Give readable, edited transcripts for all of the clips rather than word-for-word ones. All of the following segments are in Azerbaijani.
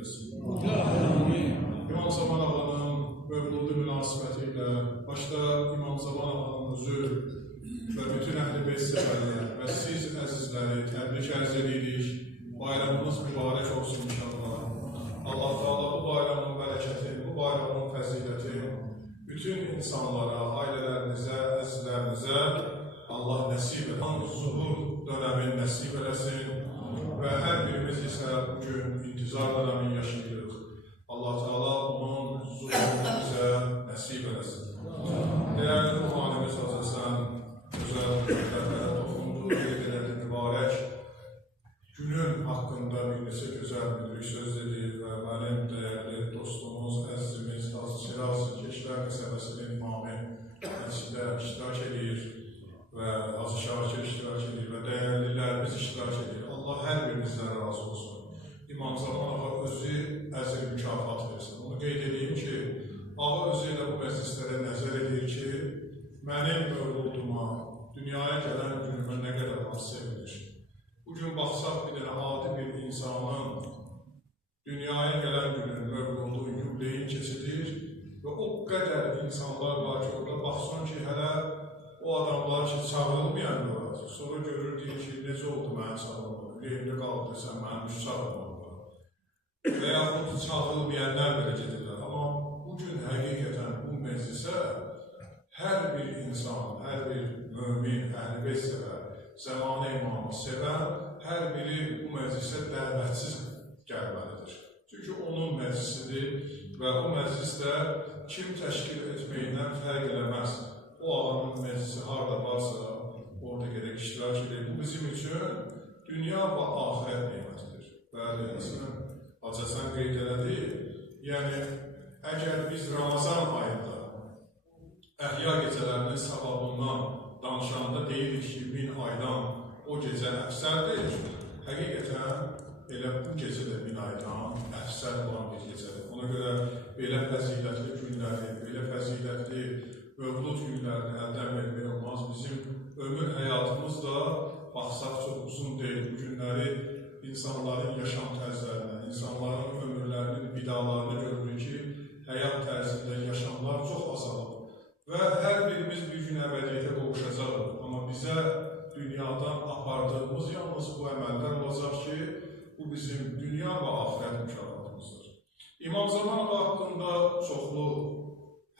eylesin. İmam Zaman Ağa'nın mövludu münasibəti ilə başda İmam Zaman Ağa'nın özü və bütün əhl-i beyt sevərlər və siz əzizləri təbrik ərz edirik. Bayramınız mübarək olsun inşallah. Allah Teala bu bayramın bərəkəti, bu bayramın fəziləti bütün insanlara, ailələrinizə, əzizlərinizə Allah nəsib edən zuhur dönəmin nəsib eləsin və hər birimiz isə bugün intizar dönəmin yaşayırıq. Allah Teala onun zuhurunu bizə nəsib eləsin. Değerli ruhanimiz Hazırsan, güzel mətləblərə toxundu, qeyd mübarək günün haqqında bir neçə gözəl müdrik söz dedi və mənim dəyərli dostumuz, əzizimiz Hacı Şiraz Keşlər qəsəbəsinin imamı məclisdə iştirak edir və Hacı Şakir iştirak edir və dəyərlilərimiz iştirak edir. Allah hər birimizdən razı olsun. İmam Zaman Ağa özü əzir mükafat versin. Onu qeyd edeyim ki, Ağa özü ilə bu məclislərə nəzər edir ki, mənim mövluduma, dünyaya gələn günümə nə qədər az sevinir. Bugün baxsaq bir dənə adi bir insanın dünyaya gələn günün mövludu yubileyin keçidir və o qədər insanlar var ki, orada baxsın ki, hələ o adamlar ki, çağırılmayanlar var. Sonra görür, deyir ki, necə oldu mənim çağırılmalı, ürəyimdə qalıb desəm, mənim üç çağırılmalı. Və yaxud çağırılmayanlar belə gedirlər. Amma bugün həqiqətən bu məclisə hər bir insan, hər bir mömin, əhl-i beyt sevər, zamanə imamı sevər, hər biri bu məclisə dəvətsiz gəlməlidir. Çünki onun məclisidir və o məclisdə kim təşkil etməyindən fərq eləməz. O ağanın məclisi harada varsa, orada gerək iştirak edir. Bu bizim üçün dünya və ahirət neymətidir. Bəli, məsələn, Hacı Həsən qeyd elədi, yəni, əgər biz Ramazan ayında əhya gecələrinin savabından danışanda deyirik ki, 1000 aydan o gecə əfsərdir. Həqiqətən elə bu gecə də 1000 aydan əfsər olan bir gecədir. Ona görə belə fəzilətli günləri, belə fəzilətli mövlud günlərini əldən vermək olmaz. Bizim ömür həyatımız da baxsaq çox uzun deyil. Bu günləri insanların yaşam tərzlərinə, insanların ömürlərinin vidalarını görürük ki, həyat tərzində yaşamlar çox azalıb. Və hər birimiz bir gün əbədiyyətə qovuşacaq. Amma bizə dünyadan apardığımız yalnız bu əməllər olacaq ki, bu bizim dünya və ahirət mükafatımızdır. İmam Zaman Ağa haqqında çoxlu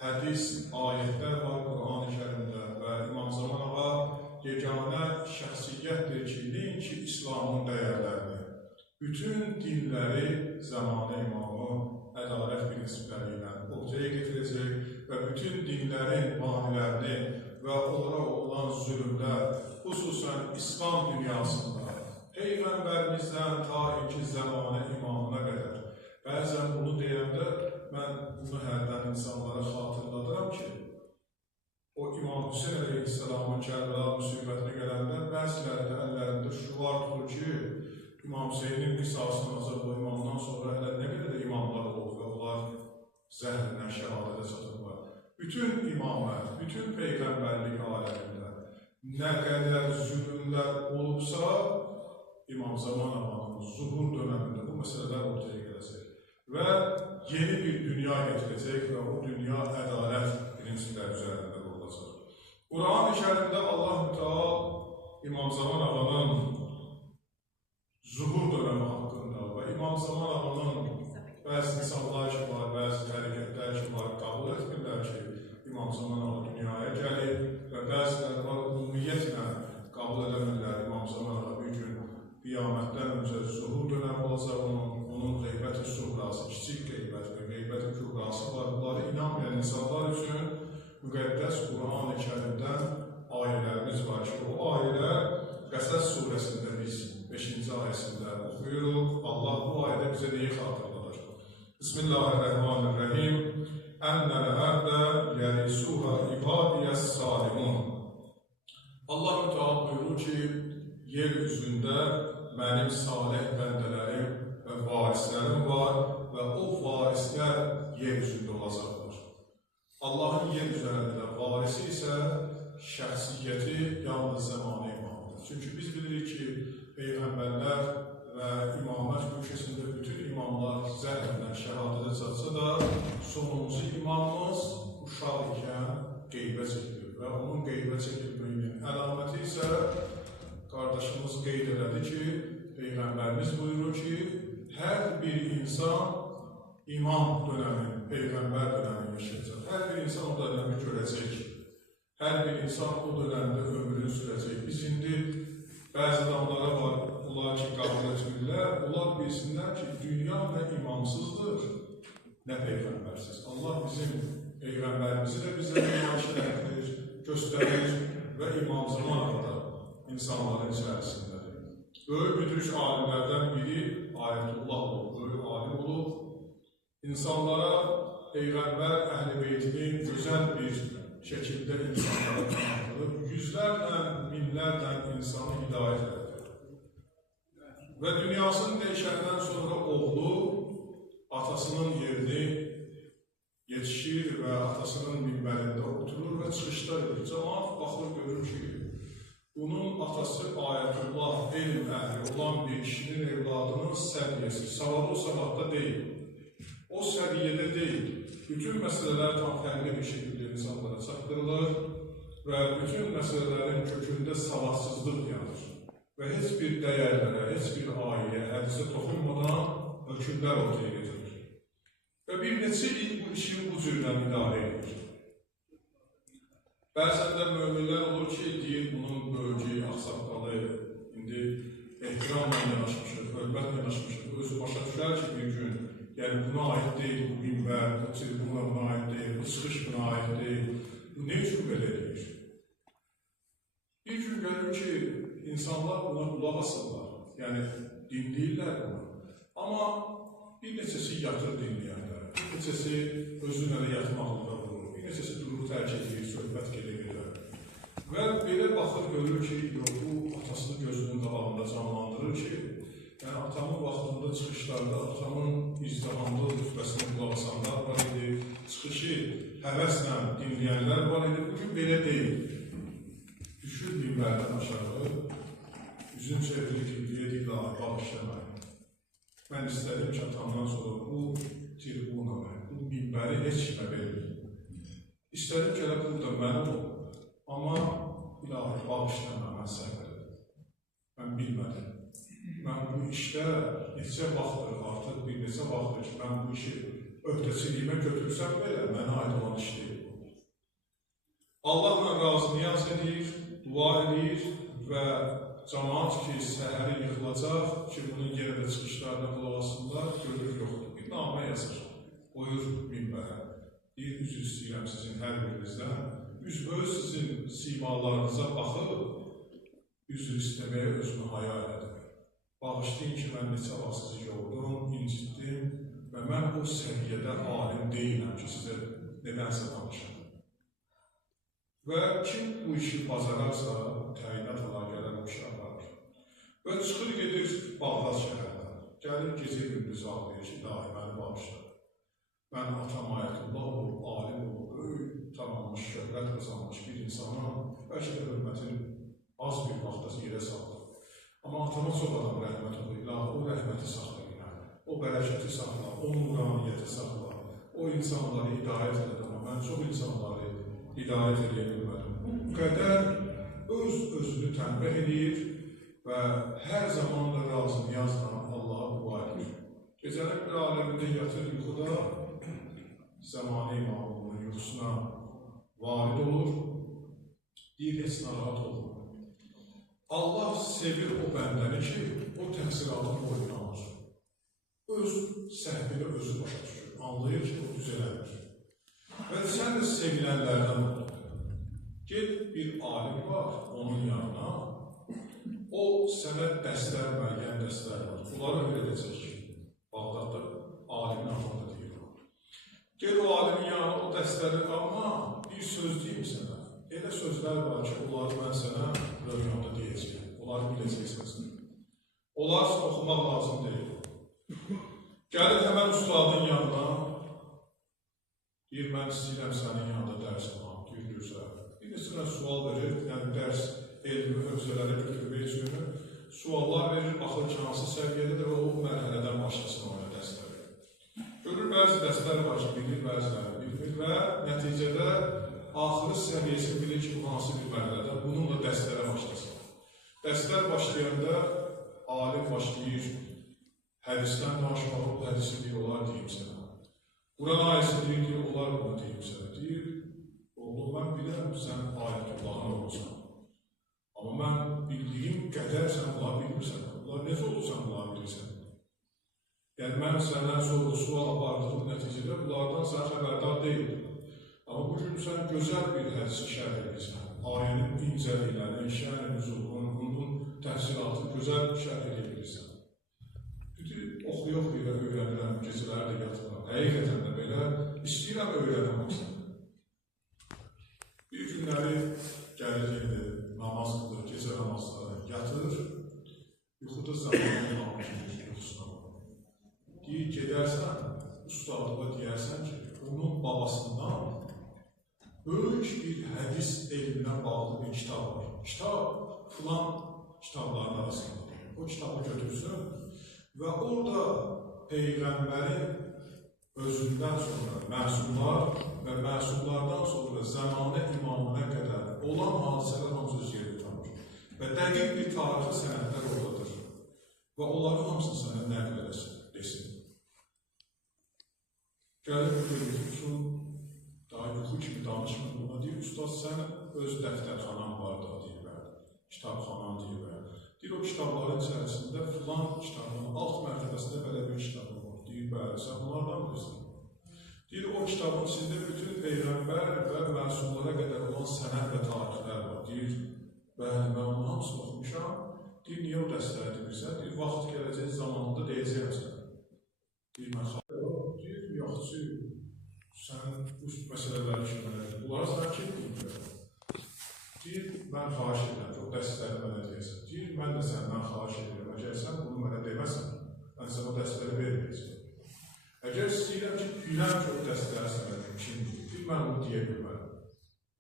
hədis, ayətlər var Quran-ı Kərimdə və İmam Zaman Ağa yeganə şəxsiyyətdir ki, nəinki İslamın dəyərlərini, bütün dinləri zamanə imamı ədalət prinsipləri ilə ortaya getirəcək və bütün dinlərin manilərini və onlara olan zülümlər, xüsusən İslam dünyasında, Peyğəmbərimizdən ta iki zamanə imamına qədər. Bəzən bunu deyəndə, mən bunu hərdən insanlara xatırladıram ki, o İmam Hüseyin Əleyhisselamın Kərbəla müsibətinə gələndə, bəziləri də əllərində şüvar tutur ki, İmam Hüseynin qisasını azab o imamdan sonra hələ nə qədər də imamlar olub və onlar zəhrindən şəhadətə çatırlar. Bütün imamlar, bütün Peyğəmbərlik aləmində nə qədər zülümlər olubsa, İmam Zaman Ağa'nın zuhur dönəmində bu məsələlər ortaya gələcək və yeni bir dünya getirəcək və o dünya ədalət prinsipləri üzərində olacaq. Quran-ı Kərimdə Allah-u Teala İmam Zaman Ağa'nın zuhur dönəmi haqqında və İmam Zaman Ağa'nın bəzi insanlar ki var, bəzi hərəkətlər ki var, qəbul etmirlər ki, İmam Zaman Ağa dünyaya gəlir və bəziləri var, ümumiyyətlə qəbul edəmirlər İmam Zaman Ağa bir gün qiyamətdən öncə zuhur dönəmi olacaq, onun qeybət-i suhrası, kiçik qeybət və qeybət-i kübrası var. Bunları inanmayan insanlar üçün müqəddəs Quran-ı Kərimdən ayələrimiz var ki, o ayələr Qəsəs surəsində biz 5-ci ayəsində oxuyuruq. Allah bu ayədə bizə neyi xatırladır? Bismillahirrahmanirrahim. Ennəl-ərdə yərisuhə ibadiyyəs salimun. Allah-u Teala buyurur ki, yer üzündə mənim salih bəndələrim və varislərim var və o varislər yer üzündə olacaqlar. Allahın yer üzərində varisi isə şəxsiyyəti yalnız zamanı Çünki biz bilirik ki, Peyğəmbərlər və imamət mülkəsində bütün imamlar imamlar zəhərlə şəhadətə çatsa da, sonuncu imamımız uşaq ikən qeybə çəkilir və onun qeybə çəkilməyinin əlaməti isə qardaşımız qeyd elədi ki, Peyğəmbərimiz buyurur ki, hər bir insan imam dönəmi, Peyğəmbər dönəmi yaşayacaq. Hər bir insan o dönəmi görəcək. Hər bir insan o dönəmdə ömrünü sürəcək. Biz indi bəzi adamlara var, onlar ki, qabul etmirlər, onlar bilsinlər ki, dünya nə imamsızdır, nə Peyğəmbərsiz. Allah bizim Peyğəmbərimizi də bizə nümayiş edir, göstərir və imamzıman da insanların içərisindədir. Böyük müdrik alimlərdən biri Ayətullah olub, böyük alim olub. İnsanlara Peyğəmbər Əhl-i Beytinin gözəl bir şəkildə insanlara tanıtılıb, yüzlərlə, minlərlə insanı hidayət edir. Və dünyasını dəyişəndən sonra oğlu atasının yerini yetişir və atasının minbərində oturur və çıxışlar edir. Cəmaat baxır, görür ki, bunun atası Ayətullah, elm əhli olan bir kişinin evladının səviyyəsi, savadı o savadda deyil. O səviyyədə deyil. Bütün məsələlər tam fərqli bir şəkildə insanlara çatdırılır və bütün məsələlərin kökündə savadsızlıq yanır. Və heç bir dəyərlərə, heç bir ailəyə, hədisə toxunmadan hökmlər ortaya getirir. Və bir neçə il bu işin bu cürlə idarə edir. Bəzən də möminlər olur ki, deyir, bunun böyücü, axsaqqalı, indi ehtiramla yanaşmışıq, hörmətlə yanaşmışıq, özü başa düşər ki, bir gün, yəni buna aid deyil, bu minbər, bu tribuna buna aid deyil, bu çıxış buna aid deyil, bu ne üçün belə deyir? Bir gün görür ki, insanlar buna qulaq asırlar, yəni dinləyirlər bunu, amma bir neçəsi yatır dinləyənlər, bir neçəsi özünə də yatmaqlıqda vurur, bir neçəsi durur tərk edir, söhbət gedir. Və belə baxır, görür ki, bu atasını gözünün qabağında canlandırır ki, yəni atamın vaxtında çıxışlarda, atamın izdihamlı rütbəsini qulaq asanlar var idi, çıxışı həvəslə dinləyənlər var idi, bugün belə deyil. Düşür minbərdən aşağı, üzün çevirir ki, dedik daha bağışlamayın. Mən istədim ki, atamdan sonra bu tribuna, bu minbəri heç kimə verir. İstədim ki, elə burada mənim olub. Amma ilahi bağışlama, mən səhv edim. Mən bilmədim. Mən bu işdə neçə vaxtdır, artıq bir neçə vaxtdır ki, mən bu işi öhdəçiliyimə götürsəm belə, mənə aid olan iş deyil. Allahla razı niyaz edir, dua edir və cəmaat ki, səhəri yıxılacaq ki, bunun yenə də çıxışlarına qulaq asınlar, görür yoxdur. Bir namə yazır, qoyur minbərə. Bir üzr istəyirəm sizin hər birinizdən. Üzböz sizin simalarınıza baxıb, üzr istəməyə özünü haya elədim. Bağışlayın ki, mən neçə vaxt sizi yordum, incitdim və mən bu səviyyədə alim deyiləm ki, sizə nedənsə danışam. Və kim bu işi bacararsa, təyinat ala gələr, bu işi aparır. Və çıxır gedir Bağdad şəhərdə. Gəlir gecə gündüz ağlayır ki, dahi məni bağışlar. Mən atam Ayətullah olub, alim olub, böyük tanınmış, şöhrət qazanmış bir insana bəlkə də hörmətin az bir vaxtda yerə saldı. Amma atama çox adam rəhmət olur, ilahi o rəhməti saxlayın, o bərəkəti saxla, o nuraniyyəti saxla, o insanları hidayət edir, amma mən çox insanları hidayət edə bilmədim. Bu qədər özünü tənbih edir və hər zaman da razı niyazla Allaha dua edir. Gecənin bir aləmində yatır yuxuda, Zəmani imamının yuxusuna varid olur, deyir, heç narahat olur. Allah sevir o bəndəni ki, o təqsiratın boyunu alır. Öz səhvini özü başa düşür, anlayır ki, o düzələnir. Və sən də sevilənlərdən olur. Ged bir alim var, onun yanına, o sənə dəstər, müəyyən dəstər var. Bunları öyrədəcək ki, Bağdadda alimin altında deyir. Gel o alimin yanına, o dəstəri, amma bir söz deyim sənə. Elə sözlər var ki, onları mən sənə röyanda deyəcəyim. Onları biləcəksiniz. Onlar oxumaq lazım deyil. Gəlir həmən ustadın yanına, deyir, mən istəyirəm sənin yanında dərs alam, deyir, gözəl. Bir neçə sual verir, yəni dərs, elmi hövzələri götürmək üçün suallar verir, baxır ki, hansı səviyyədə də o mərhələdən başlasın ona dəstəri. bəzi dərslər var ki, bilir, bəziləri bilmir və nəticədə axırı səviyyəsi bilir ki, hansı bir mərhələdə bununla dərslərə başlasın. Dərslər başlayanda alim başlayır, hədisdən danışmalı, bu hədisi deyir, olar deyim sənə. Quran ayəsi deyir ki, olar bunu deyim sənə. Deyir, oğlum, mən bilirəm, sən ayətullahın olursan. Amma mən bildiyim qədər sən bunları bilmirsən. Bunlar necə olursan bunları bilirsən? Yəni, mən səndən sonra sual apardığım nəticədə bunlardan sən xəbərdar deyildim. Amma bu gün sən gözəl bir hədisi şərh edirsən. Ayənin incəliklərini, şərin üzulunun, bunun təhsilatını gözəl şərh edirsən. Bütün oxuya-oxuya öyrənirəm, gecələri də yatıram. Həqiqətən də belə istəyirəm öyrənmək istəyirəm. Bir günləri gəlir, namaz qılır, gecə namazları yatır, yuxuda zamanı namışdır, yuxusuna var. Deyir, gedərsən, ustadığa deyərsən ki, onun babasından böyük bir hədis elminə bağlı bir kitab var. Kitab filan kitabların arasındadır. O kitabı götürsün və orada Peyğəmbərin özündən sonra məsumlar və məsumlardan sonra zamanə imamına qədər olan hadisələr hamısı öz yeri tutanır. Və dəqiq bir tarixi sənədlər oradadır. Və onların hamısını sənə nəql desin. Gəlir bu deyir, tutun, daha yuxu kimi danışmır. Buna deyir, ustaz, sən öz dəftərxanan var da, deyir bəli. Kitabxanan deyir bəli. Deyir, o kitabların içərisində filan kitabın alt mərtəbəsində belə bir kitabın var. Deyir, bəli, sən bunlardan bilirsən. Deyir, o kitabın içində bütün Peyğəmbər və məsumlara qədər olan sənəd və tarixlər var. Deyir, bəli, mən onu hamısını oxumuşam. Deyir, niyə o dərsləri demirsən? Deyir, vaxt gələcək zamanında deyəcəyəm sən. Deyir, mən xalir o. Deyir, yaxçı, sən bu məsələləri kimələdir? Bunları sən kim bilmir? Deyir, mən xahiş edirəm ki, o dərsləri mənə deyəsən. Deyir, mən də səndən xahiş edirəm. Əgər sən bunu mənə deməsən, mən sən o dərsləri verməyəcəm. Əgər istəyirəm ki, biləm ki, o dərsləri sənə kimdir? Deyir, mən onu deyə bilmərəm.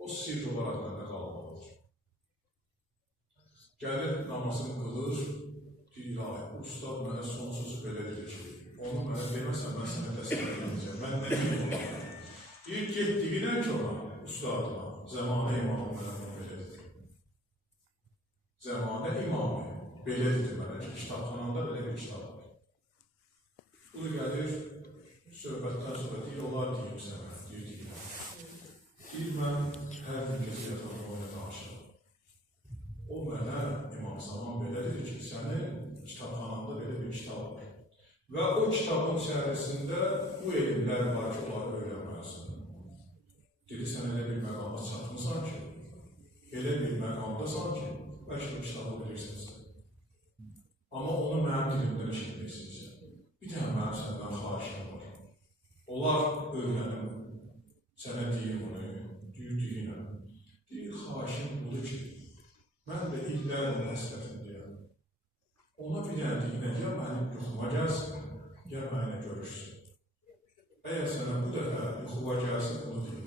O sirr olaraq məndə qalmalıdır. Gəlir, namazını qılır, deyir, ay, ustad mənə son sözü belə deyir ki, onu mənə deməsən, mən sənə dəstək edəcəm, mən nə deyim olaraq. Deyir, getdiyinə ki ona, ustadına, zəmanə imamı mənə bunu belə dedir. Zəmanə imamı belə dedir mənə ki, kitabxananda belə bir kitab var. Bunu gəlir, söhbətdən sonra deyir, olar deyim sənə, deyir, deyir, mən hər gün gecə yatanım, ona danışırım. O mənə İmam Zaman belə dedi ki, sənin kitabxananda belə bir kitab var. Və o kitabın içərisində bu elmlər var ki, onları öyrənməlisin. Dedi, sən elə bir məqama çatmısan ki, elə bir məqamdasan ki, bəlkə bu kitabı bilirsinizsən. Amma onu mənim dilimdən eşitmək istəyirsən. Bir dənə mənim səndən xahişim var. Onlar öyrənim, sənə deyim onu, deyirəm. Deyir, xahişim budur ki, mən də illərlə həsrətindəyəm. Ona bir dənə deyinə, ya mənim yuxuma gəlsin, ya mənimlə görüşsün. Əgər sənə bu dəfə yuxuma gəlsin, bunu deyinə.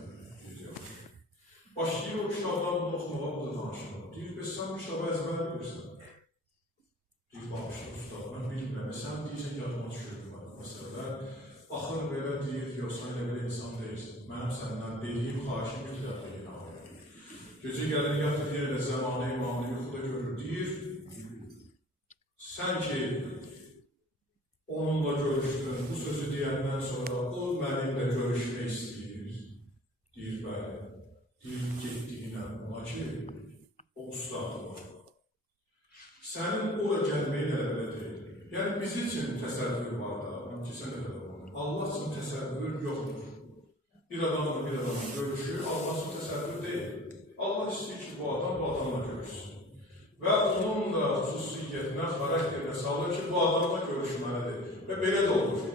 Başlayır o kitabdan bunu oxumağa, bu da danışılır. Deyir, bəs sən bu kitabı əzbər bilirsən. Deyir, baxışda ustad, mən bilmirəm, sən deyirsən ki, yadıma düşürdüm məsələlər. Axır belə deyir, yoxsa elə belə insan deyirsən. Mənim səndən dediyim xahişim bir dəfə deyil ağabey. Gecə gəlir, yatır yerlə zəmanə imamını yuxuda görür, deyir, sən ki, onunla görüşdün, bu sözü deyəndən sonra o mənimlə görüşmək istəyir. Deyir, bəli, deyir, getdiyinə ona ki, o ustadı var. Sənin ora gəlməyin elə belə deyil. Yəni, bizim üçün təsəvvür var da, mümkünsə qədər var. Allah üçün təsəvvür yoxdur. Bir adamla bir adamla görüşür, Allah üçün təsəvvür deyil. Allah istəyir ki, bu adamla görüşsün. Və onun da xüsusiyyətinə, xarakterinə salır ki, bu adamla görüşməlidir. Və belə də olur.